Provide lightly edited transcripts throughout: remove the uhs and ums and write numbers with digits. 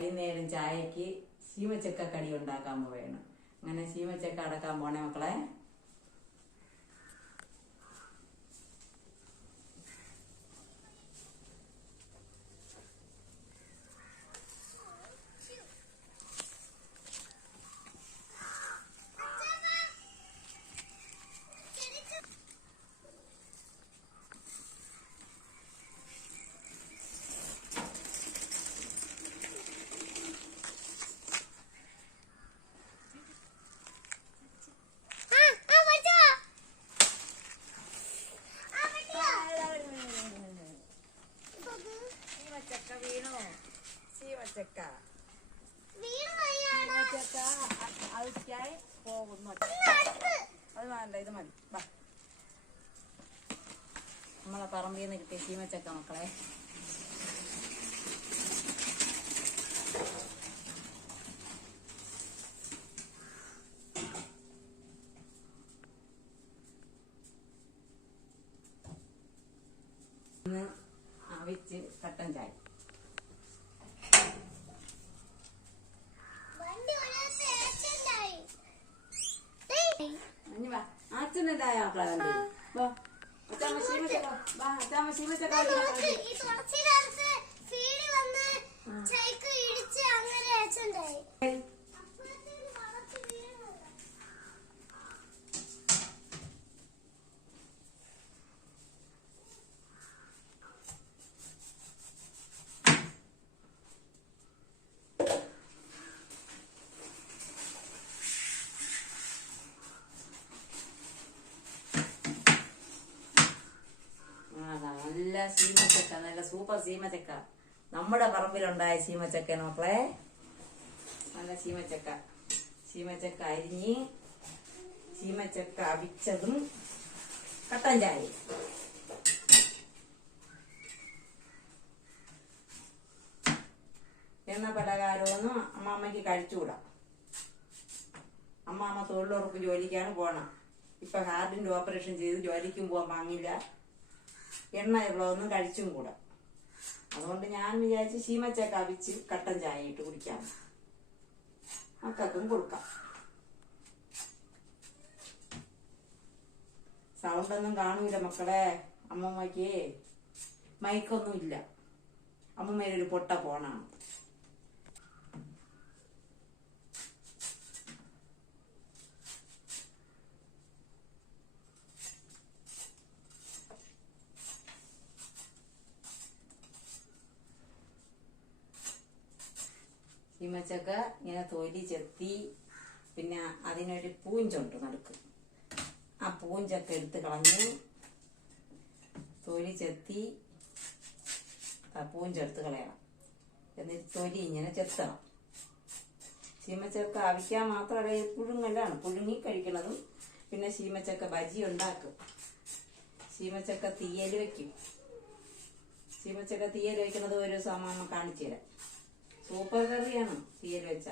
വൈകുന്നേരം ചായക്ക് ശീമച്ചക്ക കടി ഉണ്ടാക്കാൻ പോവുകയാണ്. അങ്ങനെ ശീമച്ചക്ക അടക്കാൻ പോണേ മക്കളെ. ചക്ക അവിക്കായി പോകുന്നു. അത് വേണ്ട, ഇത് മതി. നമ്മളെ പറമ്പിൽ നിന്ന് കിട്ടിയ ശീമച്ചക്ക മക്കളെ. ഇന്ന് അവിച്ച് കട്ടൻ ചായ. അച്ഛനുണ്ടായ നല്ല ശീമച്ചക്ക, നല്ല സൂപ്പർ ശീമച്ചക്ക. നമ്മുടെ പറമ്പിലുണ്ടായ ശീമച്ചക്കയാണ് മക്കളെ. നല്ല ശീമച്ചക്ക. ശീമച്ചക്ക അരിഞ്ഞ് ശീമച്ചക്ക അവിച്ചതും കട്ടൻ ചായ. എണ്ണ പലകാരമൊന്നും അമ്മാമ്മക്ക് കഴിച്ചുകൂടാ. അമ്മാമ്മ തൊഴിലുറപ്പ് ജോലിക്കാണ് പോണം. ഇപ്പൊ ഹാർട്ടിന്റെ ഓപ്പറേഷൻ ചെയ്ത് ജോലിക്കും പോകാൻ വാങ്ങില്ല. എണ്ണ ഉള്ളതൊന്നും കഴിച്ചും കൂടാ. അതുകൊണ്ട് ഞാൻ വിചാരിച്ച് ശീമച്ചക്ക അവിച്ച് കട്ടൻ ചായ ഇട്ട് കുടിക്കാം, മക്കൾക്കും കൊടുക്കാം. സൗണ്ടൊന്നും കാണൂല മക്കളെ. അമ്മമ്മക്ക് മൈക്കൊന്നും ഇല്ല. അമ്മമ്മയിലൊരു പൊട്ട ഫോണാണ്. ശീമച്ചക്ക ഇങ്ങനെ തൊലി ചെത്തി, പിന്നെ അതിനൊരു പൂഞ്ചുണ്ട് നടുക്ക്. ആ പൂഞ്ചൊക്കെ എടുത്ത് കളഞ്ഞ് തൊലി ചെത്തി ആ പൂഞ്ചെടുത്ത് കളയണം. എന്നിട്ട് തൊലി ഇങ്ങനെ ചെത്തണം. ശീമച്ചക്ക അവിക്കാൻ മാത്രമല്ല, പുഴുങ്ങലാണ്. പുഴുങ്ങി കഴിക്കണതും. പിന്നെ ശീമച്ചക്ക ബജി ഉണ്ടാക്കും. ശീമച്ചക്ക തീയൽ വെക്കും. ശീമച്ചക്ക തീയൽ വെക്കുന്നത് ഒരു സമയം കാണിച്ചു തരാം. സൂപ്പർ കറിയാണ് തീയൽ വെച്ച.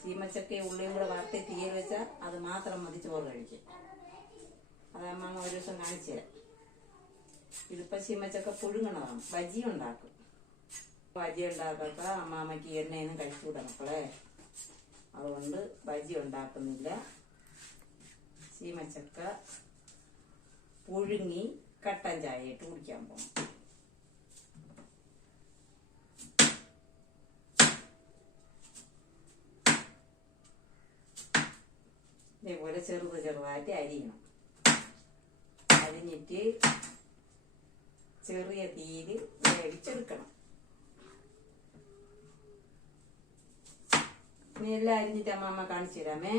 ശീമച്ചക്കയും ഉള്ളിയും കൂടെ വറുത്തി തീയൽ വെച്ചാൽ അത് മാത്രം മതി ചോറ് കഴിക്കും. അത് അമ്മ ഒരു ദിവസം കാണിച്ചു തരാം. ഇതിപ്പോ ശീമച്ചക്ക പുഴുങ്ങണതാണ്. ബജി ഉണ്ടാക്കും. ബജി ഉണ്ടാക്കാത്ത അമ്മാമ്മക്ക് എണ്ണയൊന്നും കഴിച്ചുകൂടാ മക്കളെ. അതുകൊണ്ട് ബജി ഉണ്ടാക്കുന്നില്ല. ശീമച്ചക്ക പുഴുങ്ങി കട്ടൻ ചായ ഇട്ട് കുടിക്കാൻ പോകും. ഇതേപോലെ ചെറുതായിട്ട് അരിയണം. അരിഞ്ഞിട്ട് ചെറിയ തീയിൽ വേവിച്ചെടുക്കണം. ഇനി എല്ലാം അരിഞ്ഞിട്ട് അമ്മ കാണിച്ചു തരാമേ.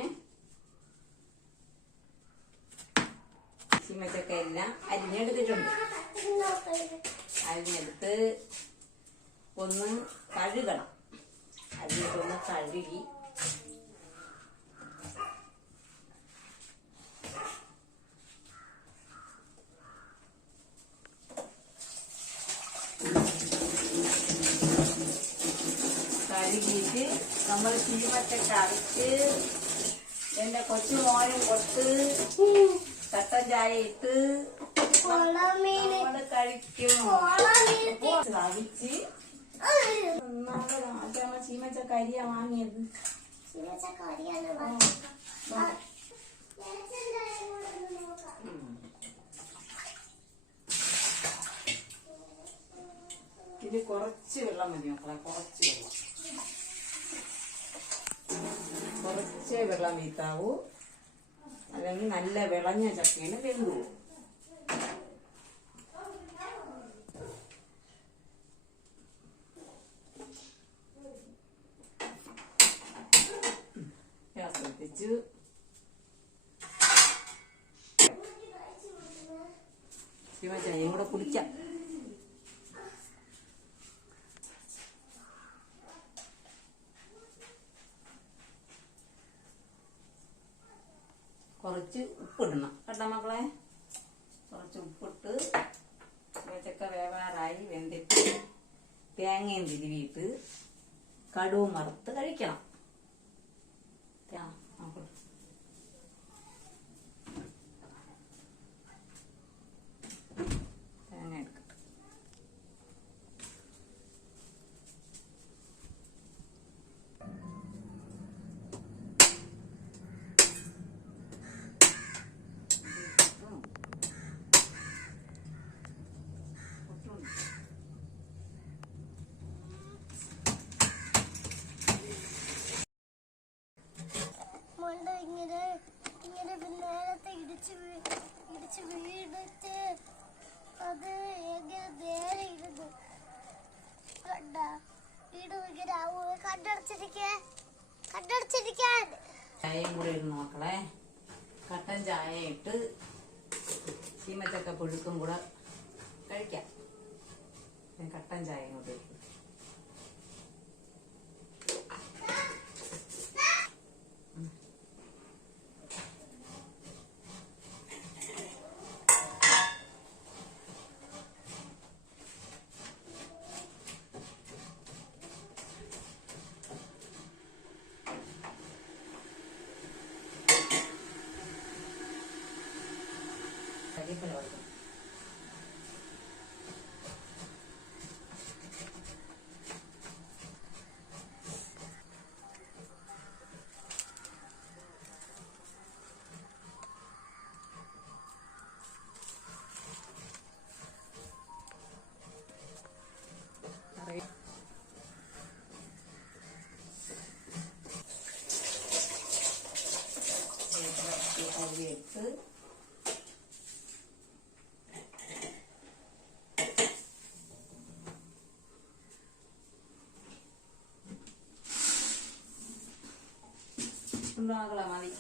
ശീമച്ചക്ക എല്ലാം അരിഞ്ഞെടുത്തിട്ടുണ്ട്. അരിഞ്ഞെടുത്ത് ഒന്ന് കഴുകണം. അരിഞ്ഞിട്ടൊന്ന് കഴുകി കഴുകിയിട്ട് നമ്മൾ ശീമച്ചക്ക അവിച്ച് എന്റെ കൊച്ചു മോനും കൊടുത്ത് കട്ടൻ ചായ ഇട്ട് നമ്മള് കഴിക്കും. അവിച്ച് നോക്കിയാൽ ചീമച്ചക്ക അരിയാ വാങ്ങിയത്. ഇത് കുറച്ച് വെള്ളം മതി മക്കളെ, കുറച്ചേ വെള്ളം വീത്താവൂ, അല്ലെങ്കിൽ നല്ല വിളഞ്ഞ ചക്കയാണ് വെന്തു. ശ്രദ്ധിച്ചു ചായയും കൂടെ കുടിക്കാം. കുറച്ച് ഉപ്പിടണം കേട്ടോ മക്കളെ. കുറച്ച് ഉപ്പിട്ട് ചക്ക വേവാറായി വെന്തിട്ട് തേങ്ങയും തിരുവിയിട്ട് കടുവും വറുത്ത് കഴിക്കണം. തേങ്ങ എടുക്കട്ടെ. നേരത്തെ ഇടിച്ച് വീണിട്ട് അത് എങ്ങനെ നേരെ ഇരുന്നു കണ്ട വീട് കണ്ടടച്ചിരിക്കാൻ. ചായയും കൂടെ ഇരുന്ന് മക്കളെ, കട്ടൻ ചായ ഇട്ട് ചീമച്ചക്ക പുഴുക്കും കൂടെ കഴിക്കാം. കട്ടൻ ചായയും കൂടെ ഇട്ടു. കരിവേപ്പില വറുക്കും. അരിയിട്ട് മതി.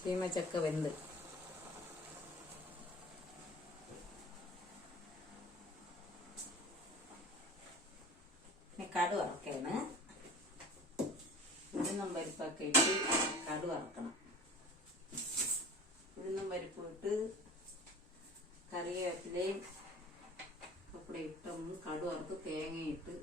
ചീമച്ചക്ക വെന്ത് കടു വറക്കാണ്. ഉഴുന്നും പരിപ്പൊക്കെ ഇട്ട് കടു വറക്കണം. ഉഴുന്നും പരിപ്പ് ഇട്ട് കറിവേപ്പിലയും ഒക്കെ ഇട്ടൊന്ന് കടു വറുത്ത് തേങ്ങയിട്ട്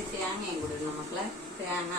ഇനി തേങ്ങയും കൂടെ ഇടണം മക്കളെ. തേങ്ങ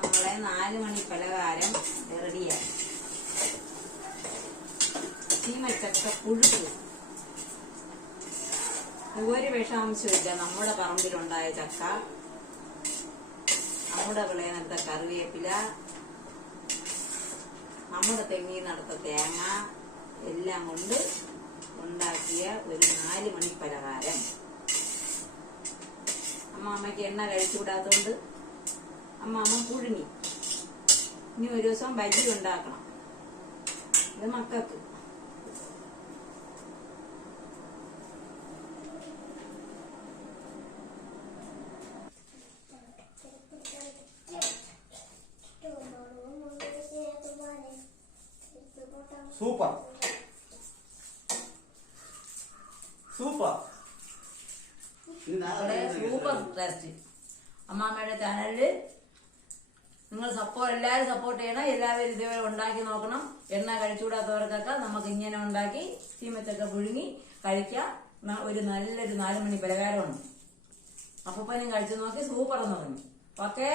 നമ്മളെ 4 മണി പലഹാരം റെഡിയായി. ചീമച്ചക്ക പുഴുക്ക് ഒരു വിഷാംശമില്ല. നമ്മുടെ പറമ്പിലുണ്ടായ ചക്ക, നമ്മുടെ വിളയെടുത്ത കറിവേപ്പില, നമ്മുടെ തെങ്ങിൽ നടത്ത തേങ്ങ എല്ലാം കൊണ്ട് ഉണ്ടാക്കിയ ഒരു 4 മണി പലഹാരം. അമ്മയ്ക്ക് എണ്ണ കഴിച്ചുകൂടാത്തോണ്ട് അമ്മ പുഴുങ്ങി. ഇനി ഒരു ദിവസം ബജി ഉണ്ടാക്കണം. ഇത് മക്കൾക്ക്. Super super super taste. അമ്മാമ്മയുടെ ചാനലില് നിങ്ങൾ എല്ലാവരും സപ്പോർട്ട് ചെയ്യണം. എല്ലാവരും ഇതേപോലെ ഉണ്ടാക്കി നോക്കണം. എണ്ണ കഴിച്ചുകൂടാത്തവർക്കൊക്കെ നമുക്ക് ഇങ്ങനെ ഉണ്ടാക്കി ചീമച്ചക്ക പുഴുങ്ങി കഴിക്കാം. ഒരു നല്ലൊരു 4 മണി പലഹാരമാണ്. അപ്പനും കഴിച്ചു നോക്കി സൂപ്പർ എന്ന് പറഞ്ഞു. ഓക്കേ.